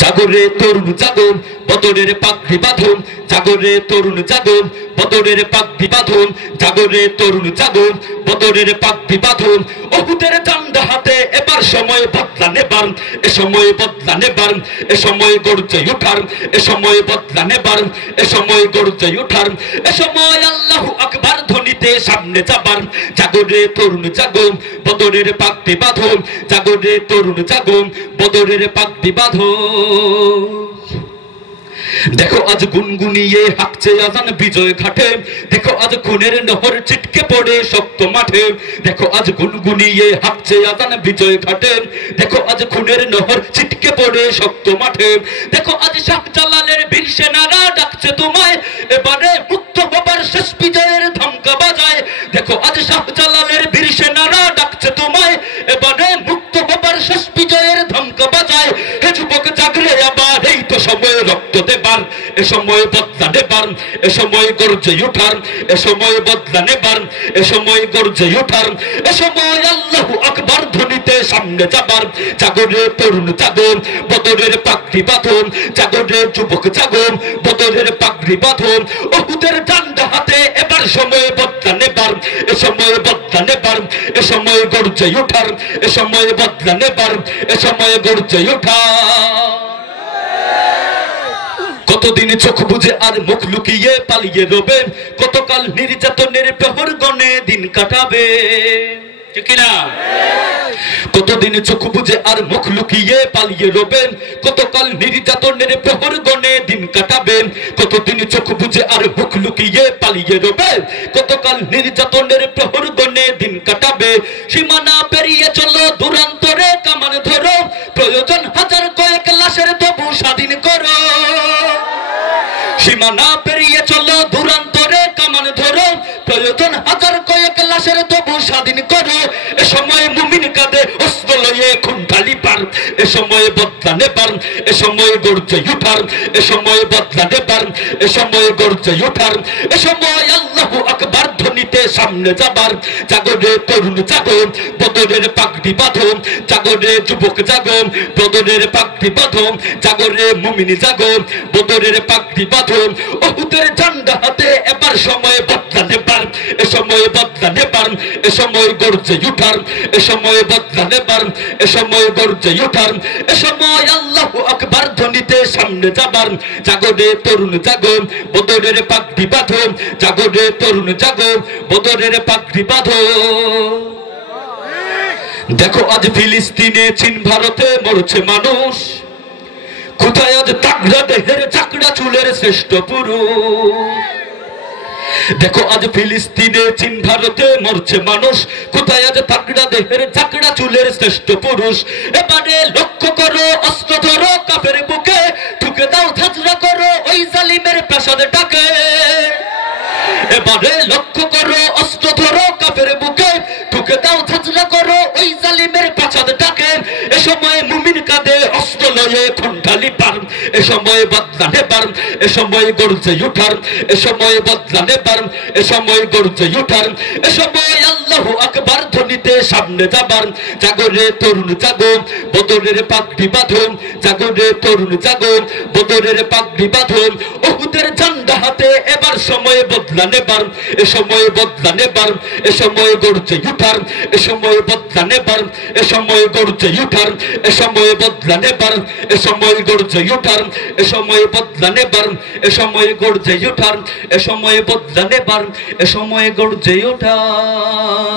জাগরে তরুণ জাগো, বদরের পাগড়ি বাঁধো। জাগরে তরুণ জাগো, বদরের পাগড়ি বাঁধো। জাগরে তরুণ জাগো, বদরের পাগড়ি বাঁধো। উহুদের ডান্ডা হাতে এবার সময় বদলা নেবার, এ সময় বদলা নেবার, এ সময় গর্জে ওঠার, এ সময় বদলা নেবার, এ সময় গর্জে ওঠার, এ সময় আল্লাহু আকবার ধ্বনিতে সামনে যাবার। জাগরে তরুণ জাগো, বদরের পাগড়ি বাঁধো। জাগরে তরুণ জাগো, বদরের পাগড়ি বাঁধো। দেখো আজ গুনগুনিয়ে হাঁকছে আজান বিজয় ঘাটে। দেখো আজ খুনের নহর ছিটকে পড়ে শক্ত মাঠে। দেখো আজ গুনগুনিয়ে হাঁকছে আজান বিজয় ঘাটে। দেখো আজ খুনের নহর ছিটকে পড়ে শক্ত মাঠে। দেখো আজ শাহজালালের বীর সেনারা ডাকছে তোমায়, এবারে মুক্ত হবার শেষ বিজয়ের ধমকা বাজায়। দেখো আজ শাহজালালের বীর সেনারা ডাকছে তোমায়, এবারে মুক্ত হবার শেষ বিজয়ের ধমকা বাজায়। হে যুবক জাগরে আবার, এই তো সময় রক্ত দেবার, এ সময় বদলা নেবার, এ সময় গর্জে ওঠার, এ সময় বদলা নেবার, এ সময় গর্জে ওঠার, এ সময় আল্লাহু আকবার ধ্বনিতে সামনে যাবার। জাগরে তরুণ জাগো, বদরের পাগড়ি বাঁধো। জাগরে যুবক জাগো, বদরের পাগড়ি বাঁধো। উহুদের ডান্ডা হাতে এবার সময় বদলা নেবার, এ সময় বদলা নেবার, এ সময় গর্জে ওঠার, এ সময় বদলা নেবার, এ সময় গর্জে ওঠার। কতদিন চোখ বুঝে আর মুখ লুকিয়ে পালিয়ে রবে, কতকাল নির্যাতনের প্রহর গণে দিন কাটাবে, ঠিক না? কতদিন চোখ বুঝে আর মুখ লুকিয়ে পালিয়ে রবে, কতকাল নির্যাতনের প্রহর গণে দিন কাটাবে। কতদিন চোখ বুঝে আর মুখ লুকিয়ে পালিয়ে রবে, কতকাল নির্যাতনের প্রহর গণে দিন কাটাবে। সীমানা পেরিয়ে চলো দূরান্তরে কামান ধরো, প্রয়োজন হাজার কয়েক লাশের তবু স্বাধীন করো। সীমানা পেরিয়ে চলো দূরান্তরে কামান ধরো, প্রয়োজন হাজার কয়েক লাশের তবু স্বাধীন করো। এ সময় মুমিন কাঁধে অস্ত্র লয়ে খুন ঢালিবার, এ সময় বদলা নেবার, এ সময় গর্জে ওঠার, এ সময় বদলা নেবার, এ সময় গর্জে ওঠার, এ সময় আল্লাহু আকবার ধ্বনিতে সামনে যাবার। জাগরে তরুণ জাগো, বদরের পাগড়ি বাঁধো। জাগরে যুবক জাগো, বদরের পাগড়ি বাঁধো। জাগরে মুমিন জাগো, বদরের পাগড়ি বাঁধো। উহুদের ঝান্ডা হাতে এবার সময় বদলা নেবার, এ সময় বদলা নেবার, এ সময় গর্জে ওঠার, এ সময় বদলা নেবার, এ সময় গর্জে ওঠার, এ সময় আল্লাহু আকবার ধ্বনিতে সামনে যাবার। জাগরে তরুণ জাগো, বদরের পাগড়ি বাঁধো। জাগরে তরুণ জাগো, বদরের পাগড়ি বাঁধো। দেখো আজ ফিলিস্তিনে চীন ভারতে মরছে মানুষ, কোথায় আজ তাগড়া দেহের চাকড়া চুলের শ্রেষ্ঠ পুরুষ। দেখো আজ ফিলিস্তিনে চীন ভারতে মরছে মানুষ, কোথায় আজ তাগড়া দেহের চাকড়া চুলের শ্রেষ্ঠ পুরুষ। এবারে লক্ষ্য করো, অস্ত্র ধরো কাফের বুকে, ঠুকে দাও ধাজরা করো ওই জালিমের প্রাসাদটাকে। এবারে লক্ষ্য করো, অস্ত্র ধরো কাফের বুকে, ঠুকে দাও ধাজরা করো ওই জালিমের প্রাসাদটাকে। এ সময় মুমিন কাঁধে অস্ত্র লয়ে খুন ঢালিবার, এ সময় বদলা নেবার, এ সময় গর্জে ওঠার, এ সময় বদলা নেবার, এ সময় গর্জে ওঠার, এ সময় আল্লাহু আকবার ধ্বনিতে সামনে যাবার। জাগরে তরুণ জাগো, বদরের পাগড়ি বাঁধো। জাগরে তরুণ জাগো, বদরের পাগড়ি বাঁধো। উহুদের ঝান্ডা হাতে এবার সময় বদলা নেবার, এ সময় বদলা নেবার, এ সময় গর্জে ওঠার, এ সময় বদলা নেবার, এ সময় গর্জে ওঠার, এ সময় বদলা নেবার, এ সময় গর্জে ওঠার, এ সময় বদলা নেবার, এ সময় গর্জে ওঠার, এ সময় বদলা নেবার, এ সময় গর্জে ওঠার।